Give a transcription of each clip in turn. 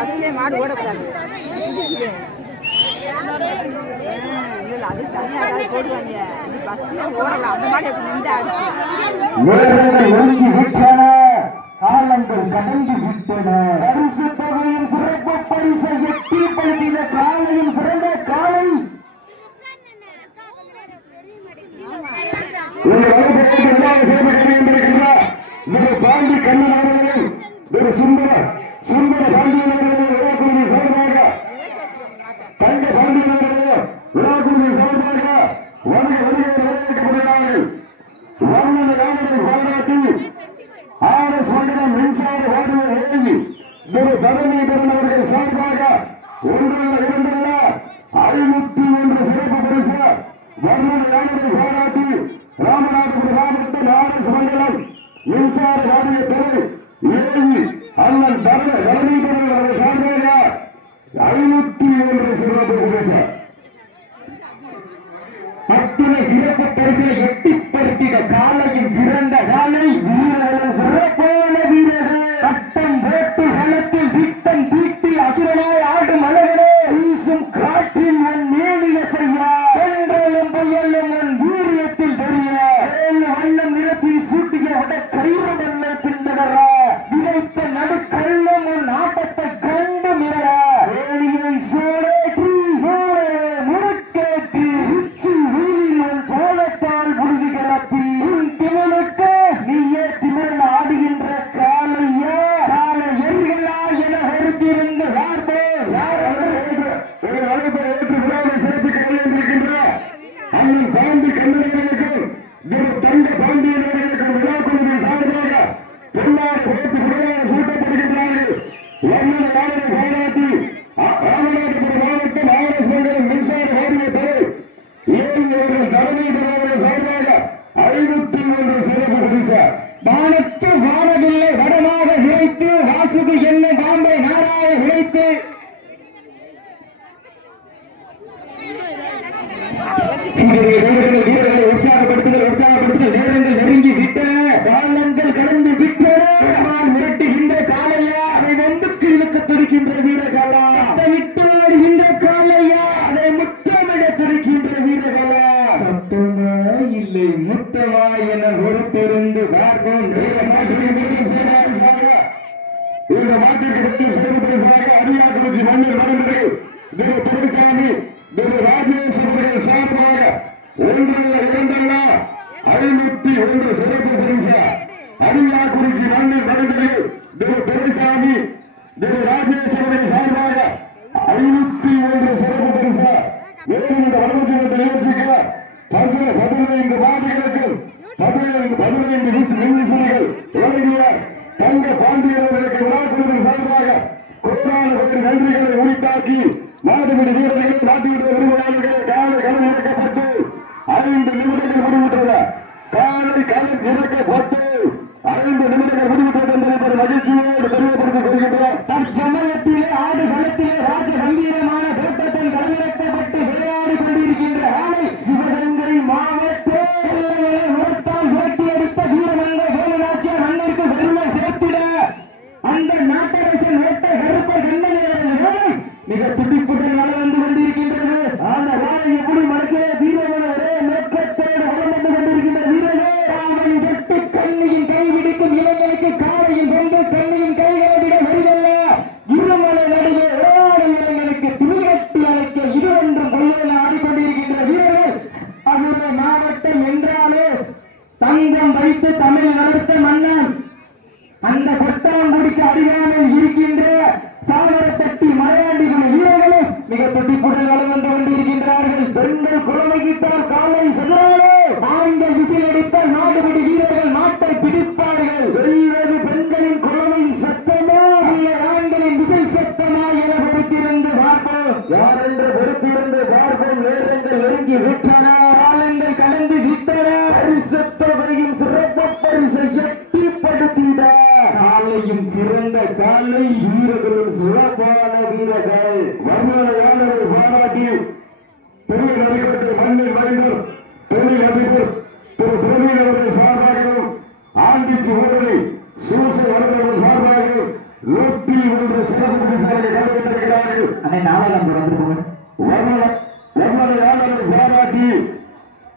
சசுலே மாடு ஓடக்கூடாது. இல்லை அது தனியாக போடுவாங்க பஸ்ல ஓடலாம் அந்த மாடு எப்படி நின்று ஆடுச்சு காலங்கள் கடந்து விட்டன பரிசு தொகையும் சிறப்பு பரிசை எட்டிப்படுத்தின காலையும் சிறந்த காலை செயல்பட்டு கொண்டிருக்கின்றார் திரு பாண்டி கண்ணன் அவர்களும் திரு சுந்தரர் சுந்தர பாண்டியன் அவர்களே ஐநூத்தி ஒன்று சிறப்பு பரிசு அத்தனை சிறப்பு பரிசை எட்டிப்படுத்திய கால அரசுக்கு என்ன மன்னர் மகன்கள் திரு பழனிசாமி திரு ராஜேஷ் அவர்கள் சார்பாக ஒன்றல்ல இரண்டல்ல ஐநூத்தி ஒன்று சிறப்பு பரிசு அடியாக்குறிச்சி மன்னர் மகன்கள் திரு பழனிசாமி பிடித்தார் காலை செல்வாரே ஆண்ட விசில் அடித்த நாடுபடி வீரர்கள் நாட்டை பிடிப்பார்கள். வெல்வது பெண்களின் குரலை சத்தமோ? இல்லை ஆண்களின் விசில் சத்தமா என பொறுத்திருந்து பார்ப்போம். யார் என்று பொறுத்திருந்து பார்ப்போம். நேரங்கள் நெருங்கி விட்டன. காலங்கள் கடந்து விட்டன. பரிசுத்தொகையின் சிறப்பு பரிசை எட்டிப்படுத்திட காலையும் சிறந்த காலை வீரர்களும் சிறப்பான வீரர்கள். வர்ணனையாளர்கள் பாராட்டி பெரிய நடிகர்கள் மண்ணில் மறைந்தோர் பெரிய அதிபர் திரு பிரவீன் அவர்கள் சார்பாகவும் ஆண்டிச்சு ஊழலை சூசை அவர்கள் சார்பாகவும் நூற்றி ஒன்று சிறப்பு விசாரணை அண்ணே நாளைக்கு தொடர்ந்து போங்க. வர்ணனையாளரை பாராட்டி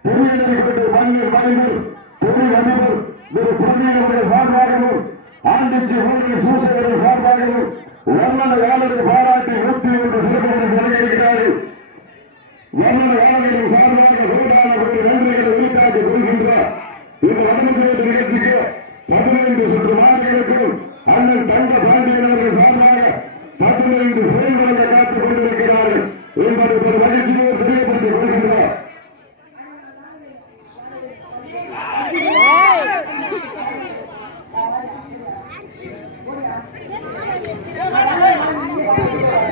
நடிகர்கள் மண்ணில் மறைந்தோர் பெரிய அதிபர் திரு பிரவீன் அவர்கள் சார்பாகவும் ஆண்டிச்சு ஊழலை சூசை அவர்கள் சார்பாகவும் வர்ணனையாளரை பாராட்டி நூற்றி ஒன்று சிறப்பு விசாரணை இருக்கிறார்கள் வர்ணன வானொலியின் சார்பாக கோடான கோடி நன்றிகளை வெளிக்காட்டி கொள்கின்றார் இந்த வடமஞ்சோட்டு நிகழ்ச்சிக்கு பதினைந்து சுற்று மாநிலங்களுக்கும் அண்ணன் தங்க பாண்டியன் அவர்கள் சார்பாக பதினைந்து செயல்களை காத்துக் கொண்டிருக்கிறார்கள் என்பதை ஒரு மகிழ்ச்சியோடு தெரியப்படுத்திக் கொள்கின்றார்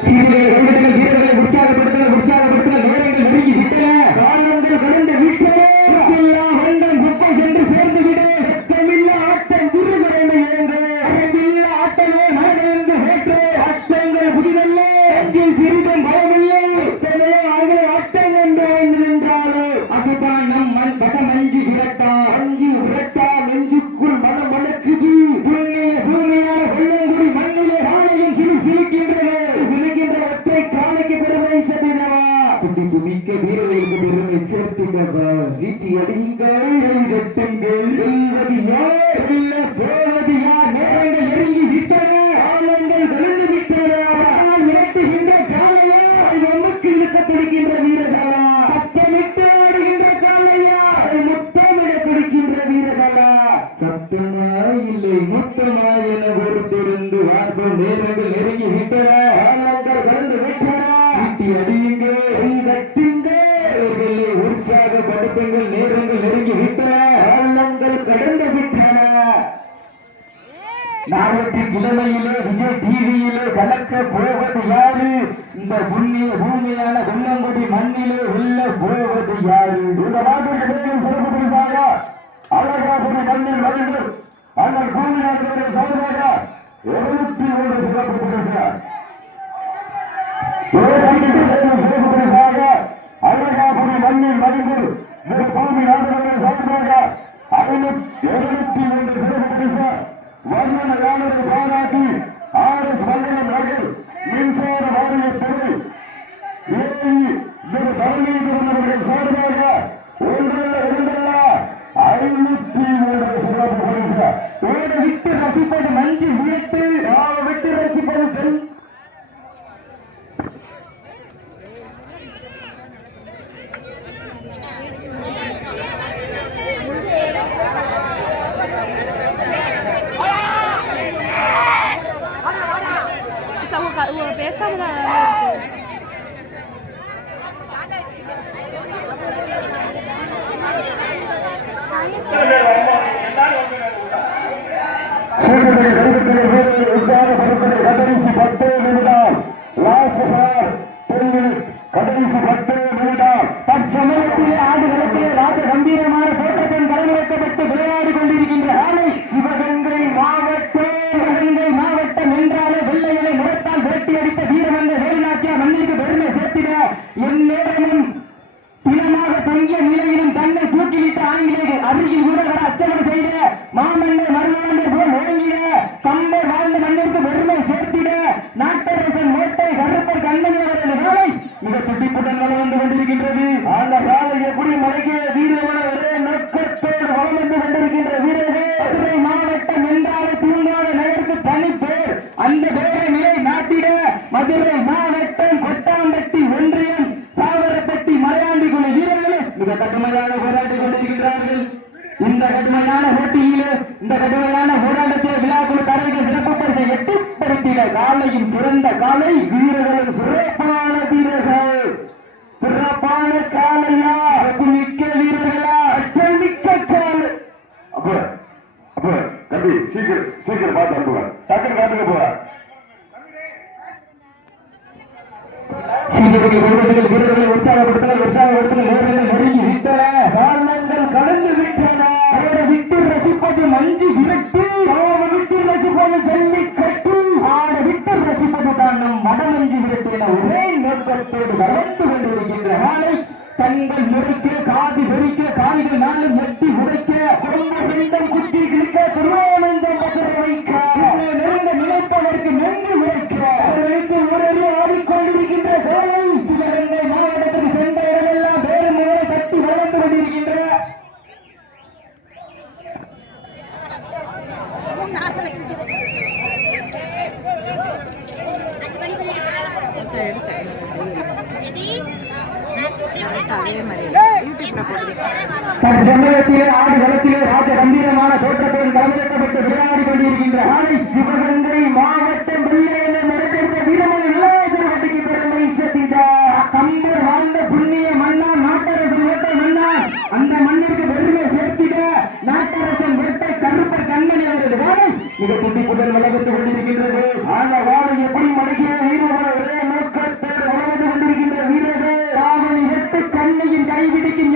வீரர்களை வீரர்களை உற்சாகப்படுத்தின உற்சாகப்படுத்தின நேரங்கள் நெருங்கி விட்டன காலங்கள் நாளைக்கு கிழமையிலே விஜய் டிவியிலே கலக்க போவது யாரு? இந்த புண்ணிய பூமியான வெள்ளங்குடி மண்ணிலே வெல்ல போவது யாரு? இந்த நாட்டுக்கு மேலும் சிறப்பு பரிசாக அழகாபுரி மண்ணில் மகிழ்ந்து அண்ணன் பூமியாளர்களுடைய சார்பாக எழுபத்தி ஒன்று சிறப்பு பரிசார் சிறப்பு பரிசாக அழகாபுரி மண்ணில் மகிழ்ந்து இந்த பூமி நாடுகளுடைய சார்பாக எழுபத்தி ஒன்று சிறப்பு பரிசார் வர்ணன யானைக்கு பாராட்டி ஆறு சங்கடம் நகர் மின்சார வாரிய துறை ஏஐ திரு தரணிதரன் அவர்கள் சார்பாக ஒன்றல்ல இரண்டல்ல ஐநூத்தி ஒன்று சிறப்பு பரிசு. ஓட விட்டு ரசிப்பது நன்றி உயர்த்து உற்சாகப்படுத்துங்கள் நேரங்கள் நெருங்கி விட்டன காலங்கள் கடந்து விட்டன விட்டு ரசிப்பது மஞ்சு விரட்டு விட்டு ரசிப்பது ஜல்லிக்கட்டு ஆட விட்டு ரசிப்பது தான் நம் வடமஞ்சு விரட்டு என ஒரே நோக்கத்தோடு வளர்ந்து கொண்டிருக்கின்ற நாளை கண்கள் முறைக்க காது வெறிக்க காய்கள் நாளும் எட்டி உடைக்க குடும்ப பிண்டம் குத்தி கிழிக்க திருவானந்தம் பசர வைக்க. நெருங்க நினைப்பதற்கு நன்றி உழைக்க அவர்களுக்கு உடனே ஆடிக்கொண்டிருக்கின்ற கோலை சிவகங்கை மாவட்டத்தில் சென்ற இடமெல்லாம் வேறு முறை தட்டி வளர்ந்து கொண்டிருக்கின்ற எடுத்து அதே மாதிரி தற்சமயத்திலே ஆடு வளத்திலே ராஜ கம்பீரமான தோற்றத்தோடு கலந்துக்கப்பட்டு விளையாடி கொண்டிருக்கின்ற ஆடை சிவகங்கை மாவட்டம் நடக்கின்ற வீரமணி விளையாட்டு வட்டிக்கு கம்பர் வாழ்ந்த புண்ணிய மன்னா நாட்டரசன் வேட்டை மன்னா. அந்த மண்ணிற்கு பெருமை சேர்த்திட நாட்டரசன் வேட்டை கருப்பர் கண்மணி அவரது வாழை மிக துட்டி புடல் வளர்த்துக் கொண்டிருக்கின்றது. அந்த வாழை எப்படி மடக்கிய வீரர்கள் ஒரே நோக்கத்தோடு வளர்ந்து கொண்டிருக்கின்ற வீரர்கள். ராவணி வெட்டு கைவிடிக்கும்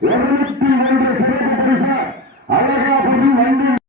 இருநூத்தி ஒன்று சிறப்பு பரிசா அழகாபுரி மண்ணில்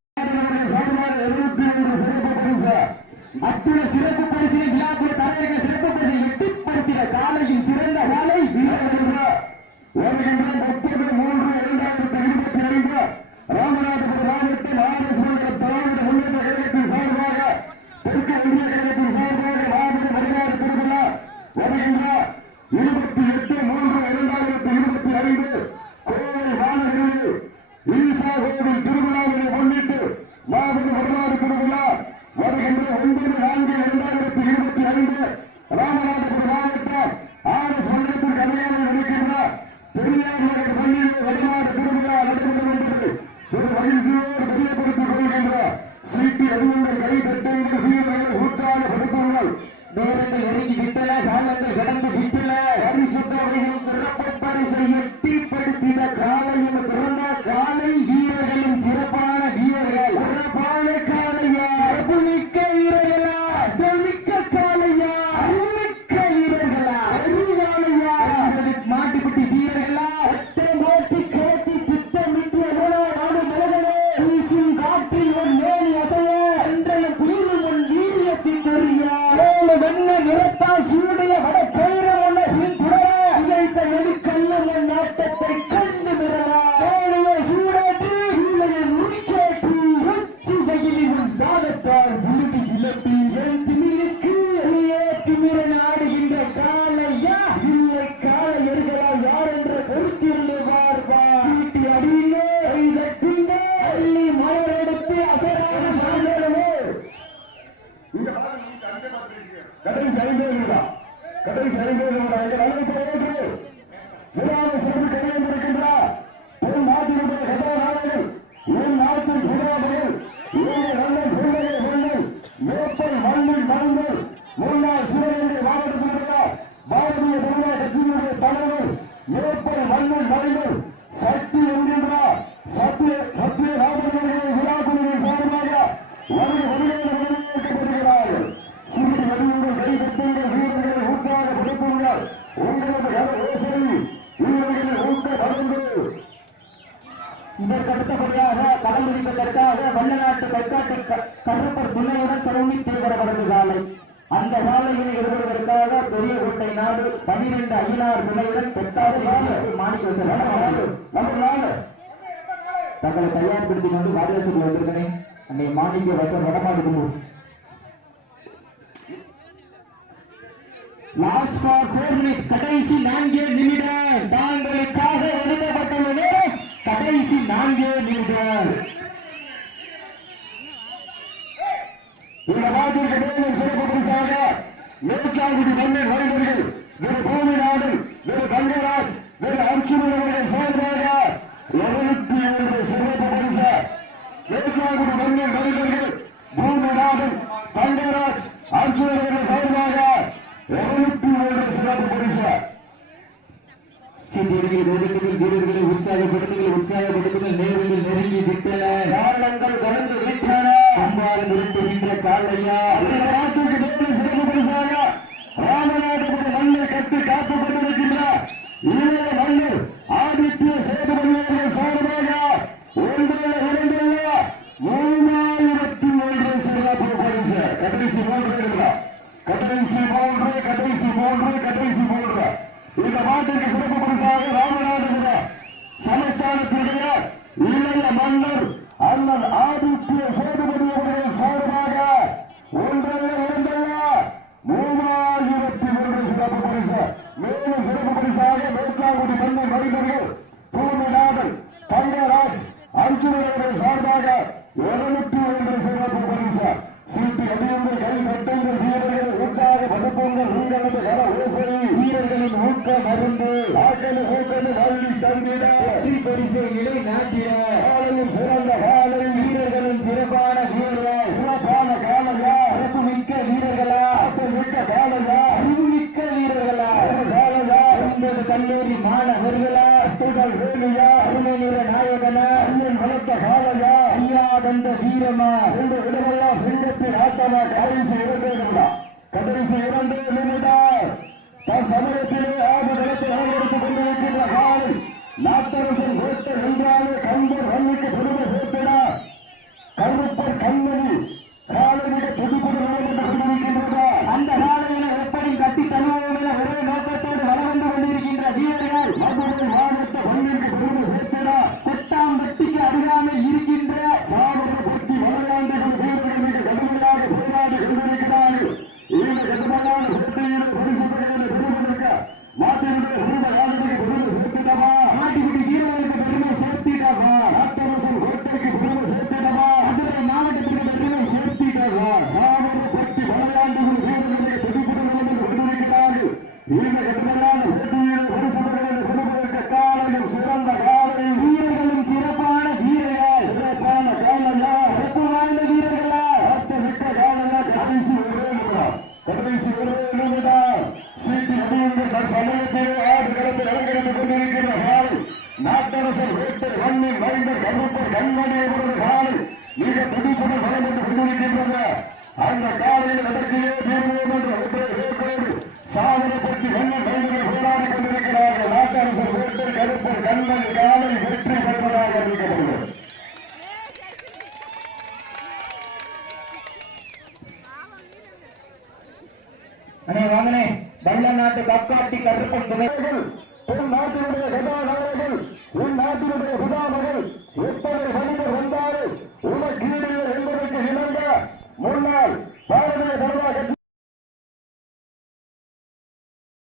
கடை சரிந்தேன் கடை சரிந்தேன் எங்கள் அழைப்பு ஏற்று விழாவை சிறப்பு கடையில் இருக்கின்றார். கடல் பிடிப்பதற்காக வல்லநாட்டு கைக்காட்டி க- கருப்பர் துணையுடன் சரௌமி தீவிரவரது சாலை அந்த சாலையில் இருப்பதற்காக பெரிய கோட்டை நாடு பன்னிரண்டு ஐநாறு துணையுடன் பெட்டாவது மாணிக்க தங்களை தயார்படுத்திக் கொண்டு வாரியாசுக்கு வந்திருக்கிறேன். அன்னை மாணிக்க வசர் வடமாடு லாஸ்ட் ஃபார் ஃபோர் மினிட்ஸ் கடைசி நான்கே நிமிடம். தாங்களுக்காக ஒதுக்கப்பட்டுள்ளது கடைசி நான்கே நிமிடம். இந்த வாக்கிற்கு மேலும் சிறப்பு பரிசாக ஏற்றாங்குடி மண்ணின் வரைவர்கள் திரு பூமிநாதன் திரு தங்கராஜ் திரு அர்ச்சுனன் அவர்கள் சார்பாக இருநூத்தி ஒன்று சிறப்பு பரிசு ஏற்றாங்குடி மண்ணின் வரைவர்கள் பூமிநாதன் தங்கராஜ் அர்ச்சுனன் அவர்கள் சார்பாக இருநூத்தி ஒரு சிறப்பு பரிசு சீட்டியடிகளை ஒதுக்குதல் வீரர்களை உற்சாகப்படுத்துங்கள் உற்சாகப்படுத்துங்கள் நேர்களில் நெருங்கி விட்டன காரணங்கள் கலந்து விட்டன அம்பாள் நிறுத்துகின்ற காலையா? தங்கராஜ் அர்ஜுன் அவர்கள் சார்பாக இருநூற்றி ஒன்று சிறப்பு பரிசு. சீட்டு அடியுங்கள் கை கட்டுங்கள் வீரர்களை உற்சாக படுப்புங்கள் உங்களது கர ஓசை வீரர்களின் ஊக்க மருந்து ஆக்கல் ஊக்கல் வள்ளி தந்திட. பரிசு நிலை நாட்டினார். சிறந்த வீரமா? சென்று விடமெல்லாம் சிங்கத்தின் ஆட்டமா? கடைசி இரண்டு நிமிடம் கடைசி இரண்டு நிமிடம். தன் சமயத்திலே ஆறு நிலத்தை கொண்டிருக்கின்ற காலை நாட்டரசு పక్కాటి కట్టుకుంటున్నాయి